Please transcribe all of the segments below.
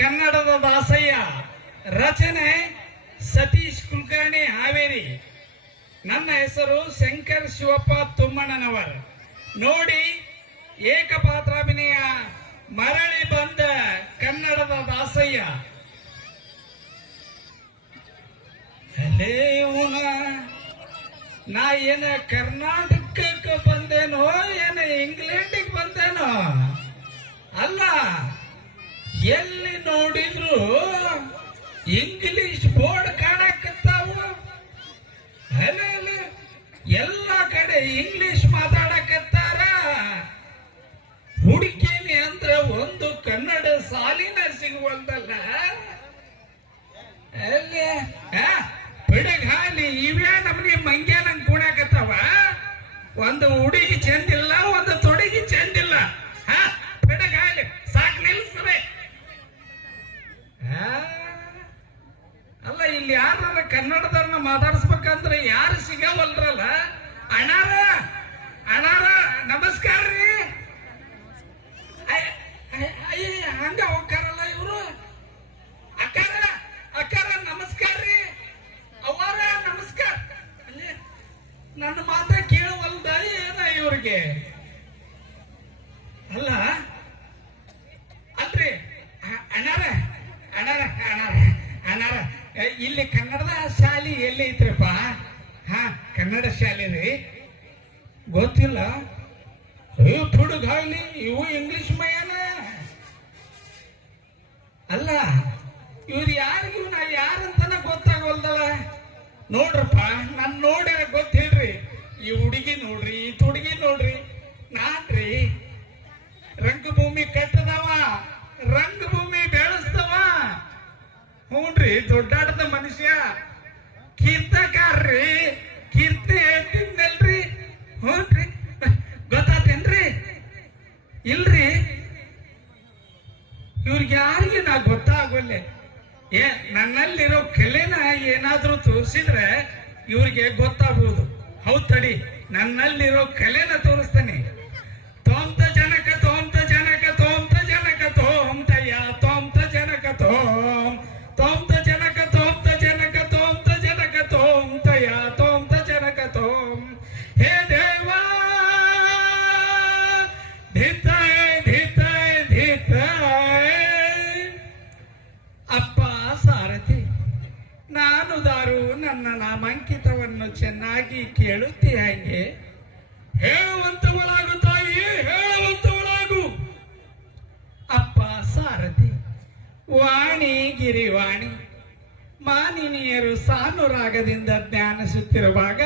ಕನ್ನಡದ ದಾಸಯ್ಯ. ರಚನೆ ಸತೀಶ್ ಕುಲಕರ್ಣಿ ಹಾವೇರಿ. ನನ್ನ ಹೆಸರು ಶಂಕರ್ ಶಿವಪ್ಪ ತುಮ್ಮಣ್ಣನವರ್. ನೋಡಿ, ಏಕಪಾತ್ರಾಭಿನಯ ಮರಳಿ ಬಂದ ಕನ್ನಡದ ದಾಸಯ್ಯ. ಅಲೇ ಇವನ ನಾ ಏನ ಕರ್ನಾಟಕಕ್ಕೆ ಬಂದೇನೋ ಏನ ಇಂಗ್ಲೆಂಡಿಗೆ ಬಂದೇನೋ ಅಲ್ಲ, ಎಲ್ಲಿ ನೋಡಿದ್ರು ಇಂಗ್ಲಿಷ್ ಬೋರ್ಡ್ ಕಾಣಕತ್ತಾವು. ಅಲ್ಲ ಎಲ್ಲ ಕಡೆ ಇಂಗ್ಲಿಷ್ ಮಾತಾಡಕತ್ತಾರ. ಹುಡುಕೇನಿ ಅಂದ್ರೆ ಒಂದು ಕನ್ನಡ ಸಾಲಿನ ಸಿಗುವಲ್ದಲ್ಲ. ಅಲ್ಲಿ ಬಿಡಗ್ ಹಾಲಿ ಇವೇ ನಮ್ಗೆ ಮಂಗ್ಯಾನಂಗ್ ಕೂಡಕತ್ತಾವ. ಒಂದು ಹುಡುಗಿ ಚೆಂದಿಲ್ಲ, ಒಂದು ತೊಡಗಿ ಚೆಂದಿಲ್ಲ. ಬಿಡಗ್ ಹಾಲಿ ಸಾಕು, ನಿಲ್ಸ್ರೆ. ಅಲ್ಲ, ಇಲ್ಲಿ ಯಾರ ಕನ್ನಡದವ್ರನ್ನ ಮಾತಾಡಿಸ್ಬೇಕಂದ್ರೆ ಯಾರು ಸಿಗವಲ್ರಲ್ಲ. ಅಣ್ಣಾರ ಅಣ್ಣಾರ ನಮಸ್ಕಾರ ರೀ. ಹಂಗ ಹೋಗ್ತಾರಲ್ಲ ಇವರು. ಅಕ್ಕಾರ ಅಕ್ಕಾರ ನಮಸ್ಕಾರ ರೀ. ಅವ್ವಾರ ನಮಸ್ಕಾರ. ನನ್ನ ಮಾತ ಕೇಳವಲ್ದ ಏನ ಇವ್ರಿಗೆ? ಅಲ್ಲ ಅಲ್ರಿ ಅಣ್ಣಾರ ಅಣ್ಣಾರ ಅಣ್ಣಾರ ಅಣ್ಣಾರ ಇಲ್ಲಿ ಕನ್ನಡದ ಶಾಲೆ ಎಲ್ಲಿ ಐತ್ರಪ್ಪ? ಕನ್ನಡ ಶಾಲೆ ರೀ. ಗೊತ್ತಿಲ್ಲ. ಹುಡುಗಾಗ್ಲಿ ಇವು ಇಂಗ್ಲಿಷ್ ಮಯನ ಅಲ್ಲ. ಇವ್ರು ಯಾರಿಗೂ ನಾ ಯಾರಂತನ ಗೊತ್ತಾಗವಲ್ದಲ್ಲ. ನೋಡ್ರಪ್ಪ, ನನ್ ನೋಡಿ ಗೊತ್ತಿಲ್ರಿ. ಈ ಹುಡುಗಿ ನೋಡ್ರಿ, ಈ ತುಡುಗಿ ನೋಡ್ರಿ. ನಾನ್ರಿ ರಂಗಭೂಮಿ ಕಟ್ಟದವ, ರಂಗಭೂಮಿ ಬೆಳೆಸ್ತವ. ಹ್ಞೂನ್ರಿ, ದೊಡ್ಡಾಡದ ಮನುಷ್ಯ, ಕೀರ್ತಕಾರ್ರಿ. ಕೀರ್ತಿ ಹೇಳ್ತಿದ್ನಲ್ರಿ. ಹ್ಞೂನ್ರಿ, ಗೊತ್ತಾತೇನ್ರಿ? ಇಲ್ರಿ, ಇವ್ರಿಗೆ ಯಾರಿಗೆ ನಾ ಗೊತ್ತಾಗೋಲ್ಲೆ. ನನ್ನಲ್ಲಿರೋ ಕಲೆನ ಏನಾದ್ರೂ ತೋರಿಸಿದ್ರೆ ಇವ್ರಿಗೆ ಗೊತ್ತಾಗ್ಬೋದು. ಹೌದ್ ತಡಿ, ನನ್ನಲ್ಲಿರೋ ಕಲೆನ ತೋರಿಸ್ತಾನೆ. ತೋಂತ ಜನಕ ತೋಂತ ಜನಕ ತೋಂತ ಜನಕ ತೋಂತಯ್ಯ ತೋಂತ ಜನಕ ತೋಂತ ಜನಕ ತೋಂತ ಜನಕ ತೋಂತ ಜನಕ ತೋಂತಯ್ಯ ತೋಂತ ಜನಕ ತೋಂ. ಹೇ ದೇವಾ ಧಿತಾಯ ಧಿತಾಯ ಧಿತಾಯ. ಅಪ್ಪ ಸಾರಥಿ, ನಾನು ದಾರು ನನ್ನ ನಾಮಾಂಕಿತವನ್ನು ಚೆನ್ನಾಗಿ ಕೇಳುತ್ತಿ ಹಾಗೆ. ಹೇಳುವಂತವಳಾಗು ತಾಯಿ, ಹೇಳುವಂತವಳಾಗು. ಅಪ್ಪ ಸಾರಥಿ, ವಾಣಿ ಗಿರಿವಾಣಿ ಮಾನಿನಿಯರು ಸಾನುರಾಗದಿಂದ ಜ್ಞಾನಿಸುತ್ತಿರುವಾಗ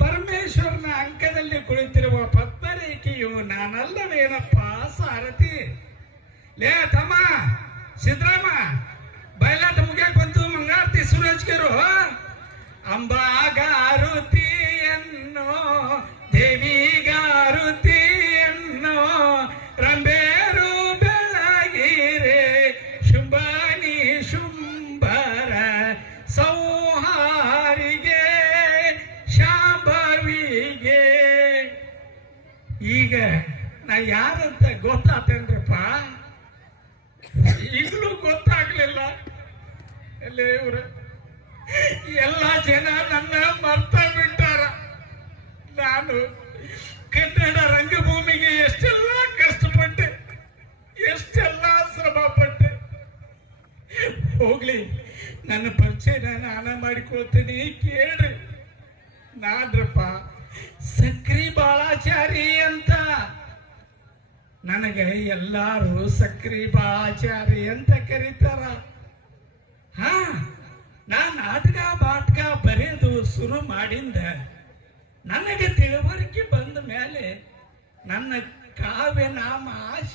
ಪರಮೇಶ್ವರನ ಅಂಕದಲ್ಲಿ ಕುಳಿತಿರುವ ಪದ್ಮರೇಖೆಯು ನಾನಲ್ಲವೇನಪ್ಪ ಸಾರಥಿ? ಲೇ ತಮ್ಮ ಸಿದ್ದರಾಮ, ಬಯಲಾಟ ಮುಗಿಯಕ್ ಬಂತು. ಮಂಗಳಾರತಿ ಸುರಜ್ಕರು. ಅಂಬಾಗಾರುತಿಯನ್ನು ದೇವಿಗಾರುತಿಯನ್ನು ರಂಬೇರು ಬೆಳಗಿರೆ ಶುಂಭನಿ ಶುಂಭರ ಸೌಹಾರಿಗೆ ಶಾಂಭವಿಗೆ. ಈಗ ನಾ ಯಾರಂತ ಗೊತ್ತಾತೇನ್ರಪ್ಪ? ಈಗಲೂ ಗೊತ್ತಾಗ್ಲಿಲ್ಲ. ಅಲ್ಲೇ ಇವ್ರ ಎಲ್ಲ ಜನ ನನ್ನ ಮರ್ತ ಬಿಟ್ಟಾರ. ನಾನು ಕನ್ನಡ ರಂಗಭೂಮಿಗೆ ಎಷ್ಟೆಲ್ಲ ಕಷ್ಟಪಟ್ಟೆ, ಎಷ್ಟೆಲ್ಲ ಶ್ರಮ ಪಟ್ಟೆ. ಹೋಗ್ಲಿ, ನನ್ನ ಪರಿಚಯನ ನಾನ ಮಾಡಿಕೊಳ್ತೀನಿ, ಕೇಳ್ರಿ. ನಾನ್ರಪ್ಪ ಸಕ್ರಿ ಬಾಳಾಚಾರಿ ಅಂತ. ನನಗೆ ಎಲ್ಲಾರು ಸಕ್ರಿ ಬಾಳಾಚಾರಿ ಅಂತ ಕರೀತಾರ. ನಾ ನಾಟಕ ಬಾಟಕ ಬರೆಯೋದು ಶುರು ಮಾಡಿಂದ ನನಗೆ ತಿಳುವಳಿಕೆ ಬಂದ ಮೇಲೆ ನನ್ನ ಕಾವ್ಯ ನಾಮ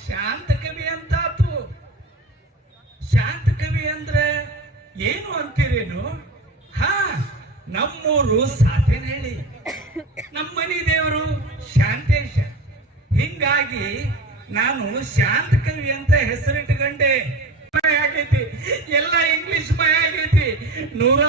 ಶಾಂತ ಕವಿ ಅಂತಾತು. ಶಾಂತ ಕವಿ ಅಂದ್ರೆ ಏನು ಅಂತೀರೇನು? ನಮ್ಮೂರು ಸಾತೇನಹಳ್ಳಿ, ನಮ್ಮನಿ ದೇವರು ಶಾಂತೇಶ. ಹಿಂಗಾಗಿ ನಾನು ಶಾಂತ ಕವಿ ಅಂತ ಹೆಸರಿಟ್ಟುಕೊಂಡೆ. ಆಗೈತಿ, ಎಲ್ಲ ಇಂಗ್ಲಿಷ್ ಮಯ ಆಗೈತಿ. 100